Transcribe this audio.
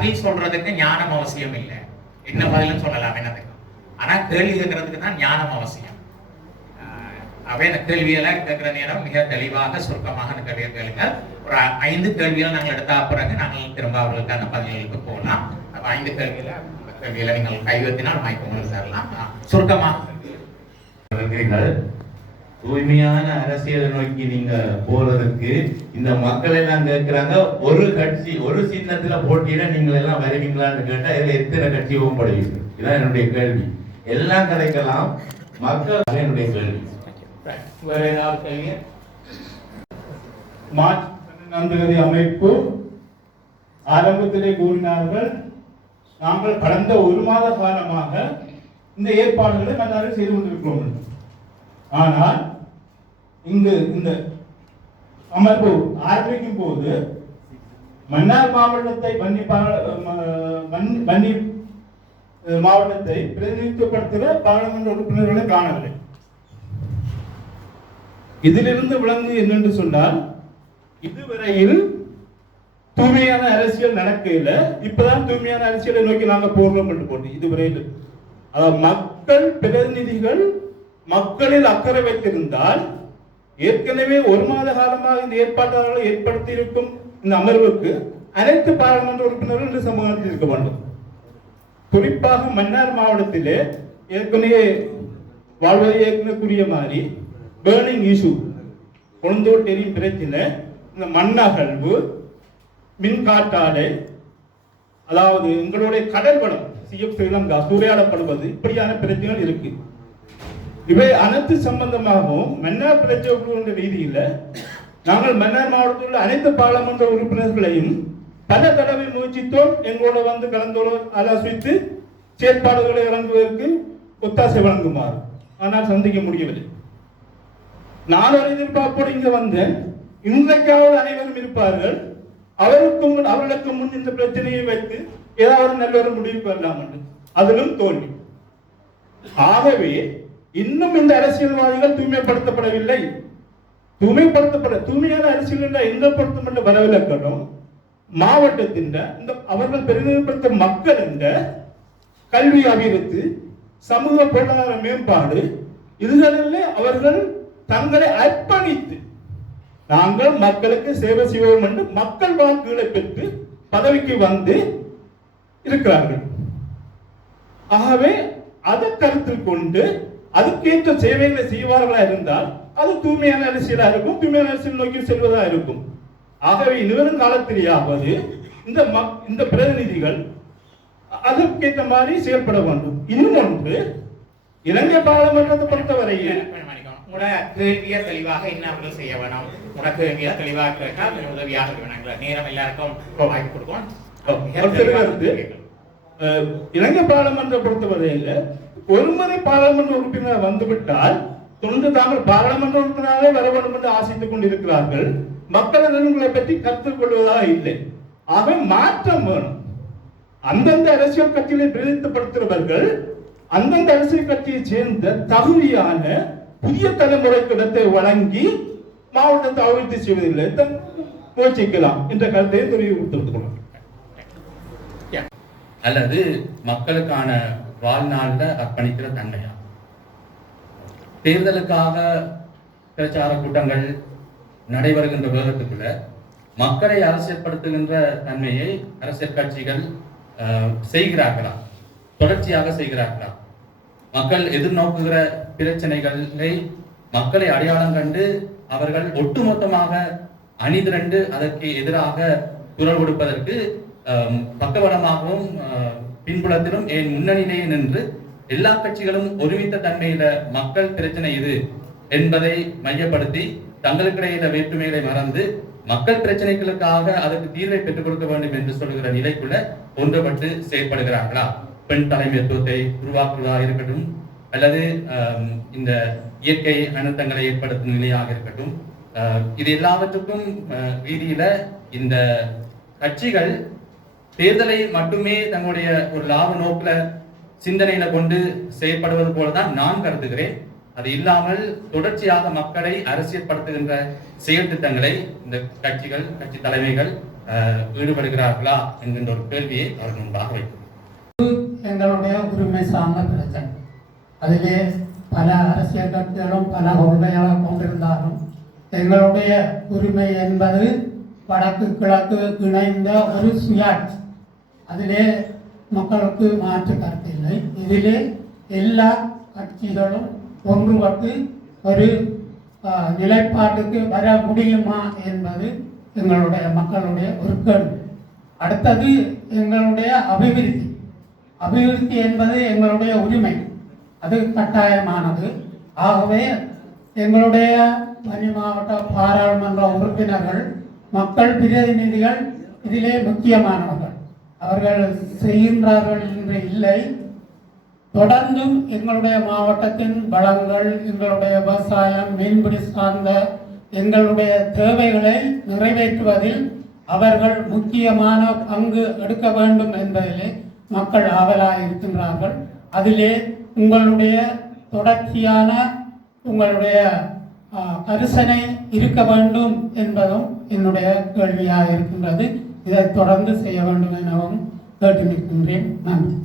பதில் சொல்றதுக்கு ஞானம் அவசியம் இல்லை. என்ன பதிலும் சொல்லலாம் என்னதுக்கு ஆனா கேள்வி கேட்கறதுக்கு தான் ஞானம் அவசியம். அவை இந்த கேள்வியெல்லாம் கேட்கிற நேரம் மிக தெளிவாக சுருக்கமாக அந்த கேள்வியை கேளுங்க. ஒரு ஐந்து கேள்வியெல்லாம் நாங்கள் எடுத்தா பிறகு நாங்கள் திரும்ப அவர்களுக்கான பதில்களுக்கு போகலாம். அப்ப ஐந்து கேள்வியில கேள்வியில நீங்கள் கைவத்தினால் மயக்கம் உங்களுக்கு ஆஹ் சுருக்கமாக இருக்கிறீர்கள் தூய்மையான அரசியலை நோக்கி நீங்க போறதுக்கு இந்த மக்கள் எல்லாம் கேட்கிறாங்க ஒரு கட்சி ஒரு சின்னத்துல போட்டியிட நீங்கள் எல்லாம் வருவீங்களான்னு கேட்டா இதுல எத்தனை கட்சி ஓம்படுவீங்க இதான் என்னுடைய கேள்வி. எல்லாம் கிடைக்கலாம் மக்கள் என்னுடைய கேள்வி. வேற ஏதாவது கேள்வி மார்ச் பன்னெண்டாம் தேதி அமைப்பு ஆரம்பத்திலே கூறினார்கள் நாங்கள் கடந்த ஒரு மாத காலமாக இந்த ஏற்பாடுகளை மன்னாரில் செய்து கொண்டிருக்கிறோம். ஆனால் இங்கு இந்த அமர்வு ஆரம்பிக்கும் போது மன்னார் மாவட்டத்தை வன்னி ம- வன்னி- மாவட்டத்தை பிரதிநிதித்துவப்படுத்துகிற பாராளுமன்ற உறுப்பினர்களை காணவில்லை. இதிலிருந்து விளங்கு என்னென்று சொன்னால் இதுவரையில் தூய்மையான அரசியல் நடக்கையில இப்பதான் தூய்மையான அரசியலை நோக்கி நாங்க போடுறோம் என்று போட்டு இதுவரையில். அதாவது மக்கள் பிரதிநிதிகள் மக்களில் அக்கறை வைத்திருந்தால் ஏற்கனவே ஒரு மாத காலமாக இந்த ஏற்பாட்டாளர்களை ஏற்படுத்தி இருக்கும் இந்த அமர்வுக்கு அனைத்து பாராளுமன்ற உறுப்பினர்கள் இந்த சமூகத்தில் இருக்க வேண்டும். குறிப்பாக மன்னார் மாவட்டத்திலே ஏற்கனவே வாழ்வதை ஏற்கனவே மாதிரி பேர்னிங் இஷ்யூ கொழுந்தோட்டெரியும் பிரச்சனை இந்த மண்ணகழ்வு மின் காற்றாலை அதாவது எங்களுடைய கடல் வளம் சிஎஃப் ஸ்ரீலங்கா சூறையாடப்படுவது இப்படியான பிரச்சனைகள் இருக்கு. இவை அனைத்து சம்பந்தமாகவும் மன்னார் பிரச்சனை ரீதியில நாங்கள் மன்னார் மாவட்டத்தில் உள்ள அனைத்து பாராளுமன்ற உறுப்பினர்களையும் பல தடவை முயற்சித்தோம். எங்களோட வந்து கலந்து ஆலோசித்து செயற்பாடுகளை வழங்குவதற்கு ஒத்தாசை வழங்குமாறு. ஆனால் சந்திக்க முடியவில்லை. நான் ஒரு எதிர்பார்ப்போடு இங்க வந்தேன். இன்றைக்காவது அனைவரும் இருப்பார்கள். அவருக்கும் அவர்களுக்கு முன் இந்த பிரச்சனையை வைத்து ஏதாவது நல்ல ஒரு முடிவுக்கு வரலாம் என்று அதிலும் தோல்வி. ஆகவே இன்னும் இந்த அரசியல்வாதிகள் தூய்மைப்படுத்தப்படவில்லை. தூய்மைப்படுத்தப்பட தூய்மையான அரசியல் எங்கப்படுத்தும் என்று வரவிலக்கணும் மாவட்டத்தின் இந்த அவர்கள் பிரதிநிதிப்படுத்தும் மக்கள் என்ற கல்வி அபிவிருத்தி சமூக பொருளாதார மேம்பாடு இதுகளில் அவர்கள் தங்களை அர்ப்பணித்து நாங்கள் மக்களுக்கு சேவை செய்வோம் என்று மக்கள் வாக்குகளை பெற்று பதவிக்கு வந்து இருக்கிறார்கள். ஆகவே அதை கருத்தில் கொண்டு அதுக்கேற்ற சேவைகளை செய்வார்களா இருந்தால் அது தூய்மையான அரசியலா இருக்கும் தூய்மையான அரசியல் நோக்கி செல்வதா இருக்கும் ஆகவே இனிவரும் காலத்திலேயாவது இந்த இந்த பிரதிநிதிகள் அதற்கேற்ற மாதிரி செயல்பட வேண்டும் இன்னும் ஒன்று இலங்கை பாராளுமன்றத்தை பொறுத்தவரையில். உங்களோட கேள்வியை தெளிவாக என்ன செய்ய வேணும் உங்களோட கேள்வியை தெளிவாக கேட்டால் உதவியாக வேணும் நேரம் எல்லாருக்கும் வாய்ப்பு. அஹ், இலங்கை பாராளுமன்ற பொறுத்தவரையில் ஒருமுறை பாராளுமன்ற உறுப்பினர் வந்துவிட்டால் தொடர்ந்து தாங்கள் பாராளுமன்ற உறுப்பினராக வர வேண்டும் என்று ஆசைத்துக் கொண்டிருக்கிறார்கள். மக்கள் நலன்களை பற்றி கருத்தில் கொள்வதாக இல்லை. ஆக மாற்றம் வேணும். அந்தந்த அரசியல் கட்சிகளை பிரதிநிதித்துவப்படுத்துகிறவர்கள் அந்தந்த அரசியல் கட்சியை சேர்ந்த தகுதியான புதிய தலைமுறை இடத்தை வழங்கி மாவட்டத்தை அபிவிருத்தி செய்வதில்லை. முயற்சிக்கலாம் என்ற கருத்தை தெரிவித்துக் கொள்ளலாம் அல்லது மக்களுக்கான வாழ்நாளில் அர்ப்பணிக்கிற தன்மையா? தேர்தலுக்காக பிரச்சார கூட்டங்கள் நடைபெறுகின்ற வேகத்துக்குள்ள மக்களை அரசியல்படுத்துகின்ற தன்மையை அரசியல் கட்சிகள் செய்கிறார்களா? தொடர்ச்சியாக செய்கிறார்களா? மக்கள் எதிர்நோக்குகிற பிரச்சனைகளை மக்களை அடையாளம் கண்டு அவர்கள் ஒட்டுமொத்தமாக அணிதிரண்டு அதற்கு எதிராக குரல் கொடுப்பதற்கு அஹ், பக்கபலமாகவும் அஹ், பின்புலத்திலும் ஏன் முன்னணியிலே நின்று எல்லா கட்சிகளும் ஒருமித்த தன்மையில மக்கள் பிரச்சனை இது என்பதை மையப்படுத்தி தங்களுக்கிடையில வேற்றுமைகளை மறந்து மக்கள் பிரச்சனைகளுக்காக அதற்கு தீர்வை பெற்றுக் கொடுக்க வேண்டும் என்று சொல்லுகிற நிலைக்குள்ள ஒன்றுபட்டு செயல்படுகிறார்களா பெண் தலைமைத்துவத்தை உருவாக்குவதா இருக்கட்டும் அல்லது இந்த இயற்கை அனர்த்தங்களை ஏற்படுத்தும் நிலையாக இருக்கட்டும் இது எல்லாவற்றுக்கும் ரீதியில இந்த கட்சிகள் தேர்தலை மட்டுமே தங்களுடைய ஒரு லாப நோக்கில் சிந்தனையில கொண்டு செயல்படுவது போலதான் நான் கருதுகிறேன். அது இல்லாமல் தொடர்ச்சியாக மக்களை அரசியல்படுத்துகின்ற செயல் திட்டங்களை இந்த கட்சிகள் கட்சி தலைமைகள் ஈடுபடுகிறார்களா என்கின்ற ஒரு கேள்வியை அவர் முன்பாக வைக்கும் எங்களுடைய உரிமை சார்ந்த பிரச்சனை. அதிலே பல அரசியல் கட்சிகளும் பல கொள்கைகளை கொண்டிருந்தாலும் எங்களுடைய உரிமை என்பது வடக்கு கிழக்கு இணைந்த ஒரு சுயாட்சி. அதிலே மக்களுக்கு மாற்று கருத்து இல்லை. இதிலே எல்லா கட்சிகளும் ஒன்றுபட்டு ஒரு நிலைப்பாட்டுக்கு வர முடியுமா என்பது எங்களுடைய மக்களுடைய ஒரு கேள்வி. அடுத்தது எங்களுடைய அபிவிருத்தி. அபிவிருத்தி என்பது எங்களுடைய உரிமை. அது கட்டாயமானது. ஆகவே எங்களுடைய பனி மாவட்ட பாராளுமன்ற உறுப்பினர்கள் மக்கள் பிரதிநிதிகள் இதிலே முக்கியமானவர்கள். அவர்கள் செய்கின்றார்கள் என்று இல்லை. தொடர்ந்தும் எங்களுடைய மாவட்டத்தின் வளங்கள் எங்களுடைய விவசாயம் மீன்பிடி சார்ந்த எங்களுடைய தேவைகளை நிறைவேற்றுவதில் அவர்கள் முக்கியமான பங்கு எடுக்க வேண்டும் என்பதிலே மக்கள் ஆவலாக இருக்கின்றார்கள். அதிலே உங்களுடைய தொடர்ச்சியான உங்களுடைய கரிசனை இருக்க வேண்டும் என்பதும் என்னுடைய கேள்வியாக இருக்கின்றது. இதை தொடர்ந்து செய்ய வேண்டும் எனவும் கேட்டு நிற்கின்றேன் நன்றி.